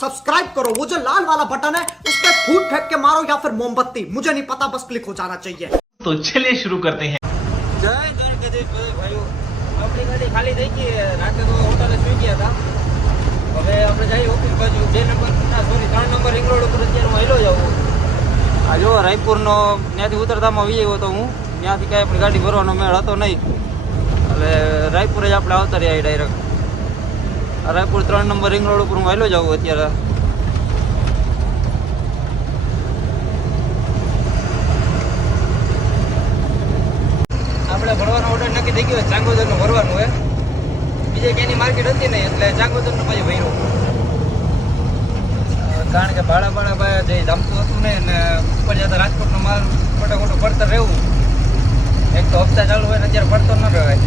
Subscribe करो, वो जो लाल वाला बटन है उस पर फूट फेंक के मारो या फिर मोमबत्ती, मुझे नहीं पता, बस क्लिक हो जाना चाहिए। तो चलिए शुरू करते हैं। जय દ્વારકાધીશ ભાઈઓ, આપણી ગાડી ખાલી થઈ ગઈ. રાતે તો હોટલે સુઈ ગયા હતા. હવે આપણે જઈએ ઓફિસ બાજુ. 3 નંબર રિંગ રોડ ઉપર અત્યારે હું હેલો જાઉં. આ જો રાયપુરનો ત્યાંથી ઉતરતામાં વી આવ્યો હતો હું. ત્યાંથી કાંઈ આપણી ગાડી ભરવાનો મેળ હતો નહીં, એટલે રાયપુર જ આપણે આવતા રહ્યા ડાયરેક્ટ. આ રાયપુર 3 નંબર રિંગ રોડ ઉપર હું હેલો જાઉં અત્યારે. આપણે ભરવાનો ઓર્ડર નક્કી થઈ ગયો. ચાંગોદરનું ભરવાનું હોય, બીજે ક્યાંની માર્કેટ હતી નહીં એટલે ચાંગોદરનું પછી ભર્યું. કારણ કે ભાડા જે જમતું હતું ને અને ઉપર જતા રાજકોટનો માલ ખોટું પડતર રહેવું. એક તો હપ્તા ચાલુ હોય ને અત્યારે પડતર ન રહેવાય.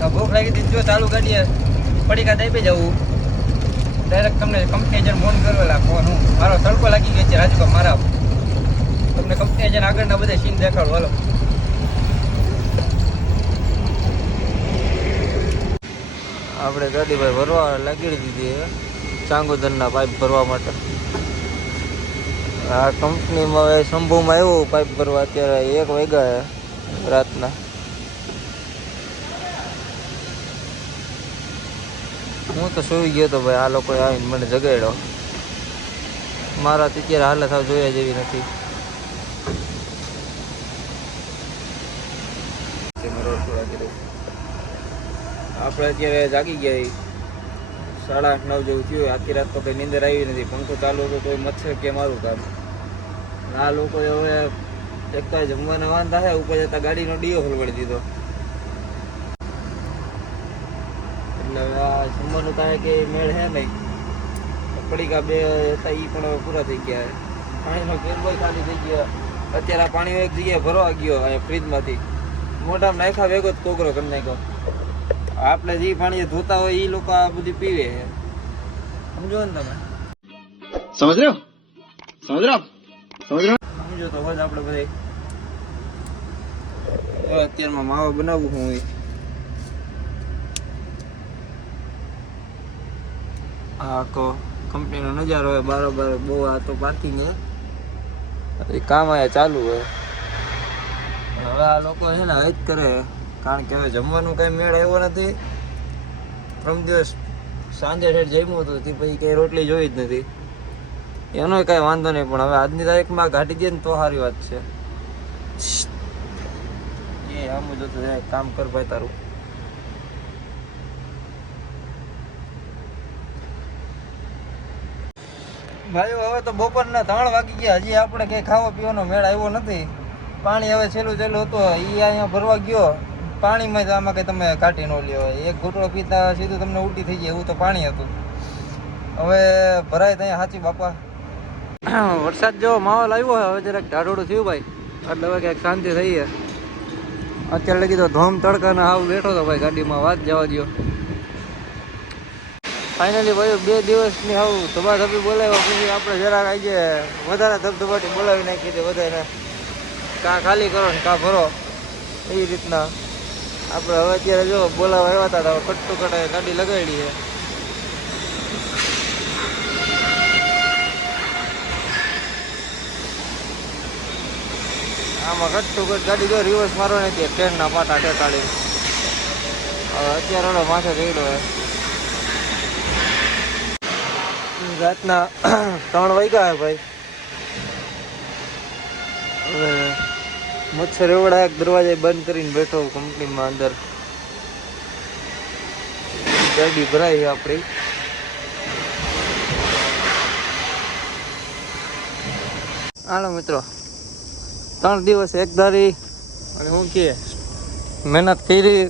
તો ભૂખ લાગી હતી, જો ચાલુ ગાડીએ પડીકા દઈ જવું. ડાયરેક્ટ તમને કંપની એજન્ટ ફોન કરેલા ફોન હું મારો તડકો લાગી ગયો છે રાજુકા મારા. તમને કંપની એજન્ટ આગળના બધા સીન દેખાડો. હાલો આપણે ગાડી ભાઈ ભરવા લાગી દીધી ચાંગોદરના પાઇપ ભરવા માટે. આ કંપનીમાં હવે શંભુમાં આવ્યું પાઇપ ભરવા. અત્યારે 1 વાગ્યા રાતના. હું તો સુઈ ગયો તો ભાઈ, આ લોકોએ આવીને મને જગાડ્યો. મારાથી અત્યારે હાલત સાવ જોયા જેવી નથી. આપણે અત્યારે જાગી ગયા 8:30-9 જેવું થયું. આખી રાત તો કંઈ નીંદર આવી નથી. પંખો ચાલુ હતો તોય મચ્છર કે મારું કામ. આ લોકોએ હવે એક તો જમવાના વાંધા છે, ઉપર જતા ગાડીનો ડીઓ હલવાડી દીધો. એટલે આ જમવાનું કાંઈ કે મેળ છે નહીં. પડીકા 2 હતા એ પણ પૂરા થઈ ગયા. પાણીનો કેરબોય ખાલી થઈ ગયા. અત્યારે આ પાણી એક જગ્યાએ ભરવા ગયો અહીંયા ફ્રીજમાંથી. મોઢામાં નાખ્યા ભેગો જ કોકરો કરી નાખ્યો. આપણે જે પાણી ધોતા હોય એ લોકો આ બધી પીવે. સમજો ને તમે? સમજો તો બસ આપણે બધા અત્યારમાં માવો બનાવવું હું. આ આખો કંપનીનો નજારો હોય બરાબર. બહુ આ તો પાર્કિંગ છે, કામ અહીંયા ચાલુ હોય. હવે આ લોકો છે ને હજ કરે, કારણ કે હવે જમવાનું કઈ મેળ આવ્યો નથી. પ્રમ દિવસ સાંજે જમ્યું હતું તે પછી કઈ રોટલી જોઈ જ નથી. એનો કઈ વાંધો નહીં, પણ હવે આજની તારીખમાં ઘાટી દે ને તો સારી વાત છે. એ આમ જોતું કામ કર ભાઈ તારું. ભાઈઓ હવે તો બપોરના 3 વાગી ગયા, હજી આપણે કઈ ખાવા પીવાનો મેળ આવ્યો નથી. પાણી હવે છેલ્લું હતું એ અહીંયા ભરવા ગયો. પાણીમાં તો આમાં કંઈ તમે કાઢી ન લ્યો. એક ઘૂંટડો પીતા સીધું તમને ઉલટી થઈ જાય એવું તો પાણી હતું. હવે ભરાય ત્યાં સાચી બાપા. વરસાદ જેવો માહોલ આવ્યો હોય. હવે જરાક ઢાઢોડું થયું ભાઈ, એટલે હવે ક્યાંક શાંતિ થઈ છે. અત્યારે લગી તો ધોમ તડકાના હાવ બેઠો હતો ભાઈ ગાડીમાં, વાત જવા દો. ફાઇનલી ભાઈ 2 દિવસની આવું ધબાધબી બોલાવ્યા પછી આપણે જરાક આજે વધારે ધબધબાટી બોલાવી નાખી હતી બધાને. કાં ખાલી કરો ને કાં ભરો એ રીતના. આપણે હવે અત્યારે જો બોલાવા આવ્યા હતા, કટ્ટુ કટાએ ગાડી લગાડી છે. આમાં કટ્ટુ કટ ગાડી જો રિવર્સ મારો નથી, ટ્રેનના પાટા ટેટાડી. હવે અત્યારે ઓલો માથે રેડો હે. રાતના 3 વાગ્યા હે ભાઈ. હવે મચ્છર એવડા એક દરવાજે બંધ કરીને બેઠો કંપનીમાં અંદર. ગાડી ભરાઈ છે આપણી. હાલો મિત્રો, 3 દિવસ એક ધારી અને હું કે મહેનત કરી.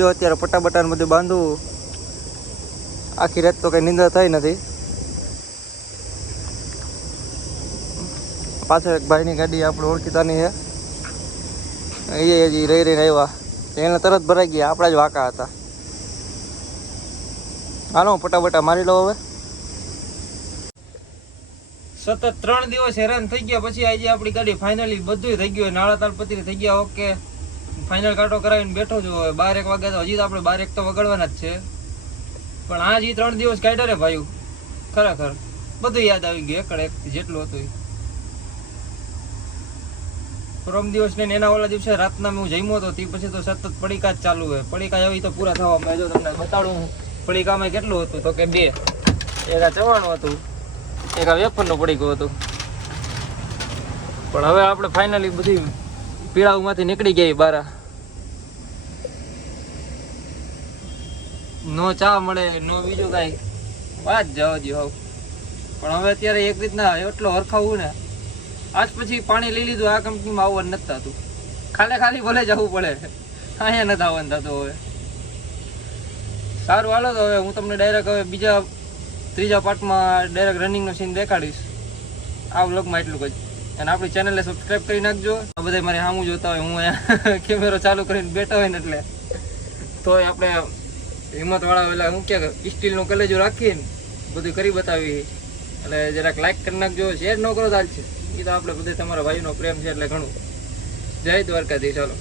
જો અત્યારે પટ્ટા બટાને બધું બાંધવું. આખી રાત તો કઈ નિંદર થઈ નથી. પાછળ એક ભાઈની ગાડી આપણે ઓળખીતાની છે, એ હજી રહીને આવ્યા. એને તરત ભરાઈ ગયા, આપણા જ વાંકા હતા. હાલો પટાબટા મારી લો હવે. સતત 3 દિવસ હેરાન થઈ ગયા પછી આજે આપણી ગાડી ફાઇનલી બધું થઈ ગયું. નાળા તાલપત્રી થઈ ગયા ઓકે. ફાઇનલ કાંટો કરાવીને બેઠો છું. હવે 12-1 વાગે તો હજી તો આપણે 12-1 તો વગાડવાના જ છે. પણ આ જે 3 દિવસ કાઢ્યા રે ભાઈ, ખરેખર બધું યાદ આવી ગયું એકડે એક જેટલું હતું એ. પરમ દિવસ ને એના ઓલા દિવસે રાતના હું જમ્યો હતો તે પછી તો સતત પડીકા જ ચાલુ હોય. પડીકા આવી તો પૂરા થવા. મેં જો તમને બતાડું પડીકામાં કેટલું હતું તો કે 2. એક આ ચવાણું હતું, એક આ વેફરનું પડીકું હતું. પણ હવે આપણે ફાઇનલી બધી પીળાઓમાંથી નીકળી ગયા બારા. નો ચા મળે, નો બીજું કાંઈ વાત જવા દો. પણ હવે અત્યારે એક રીતના એટલો હરખાવું ને, આજ પછી પાણી લઈ લીધું. આ કંપનીમાં આવવાનું નથી થતું. ખાલી ભલે જવું પડે, અહીંયા નથી આવવાનું થતું. હવે સારું હાલો તો હવે હું તમને ડાયરેક્ટ હવે બીજા 3જા પાર્ટમાં ડાયરેક્ટ રનિંગનો સીન દેખાડીશ. આ વ્લોગમાં એટલું જ. અને આપણી ચેનલને સબસ્ક્રાઈબ કરી નાખજો. આ બધા મારે સામું જોતા હોય, હું અહીંયા કેમેરો ચાલુ કરીને બેઠા હોય ને એટલે તો આપણે હિંમતવાળા પેલા શું કે સ્ટીલનું કલેજો રાખીને બધું કરી બતાવી. એટલે જરાક લાઈક કરી નાખજો, શેર ન કરો તો ચાલશે. એ તો આપણે બધે તમારા ભાઈનો પ્રેમ છે એટલે ઘણું. જય દ્વારકાધીશ. ચાલો.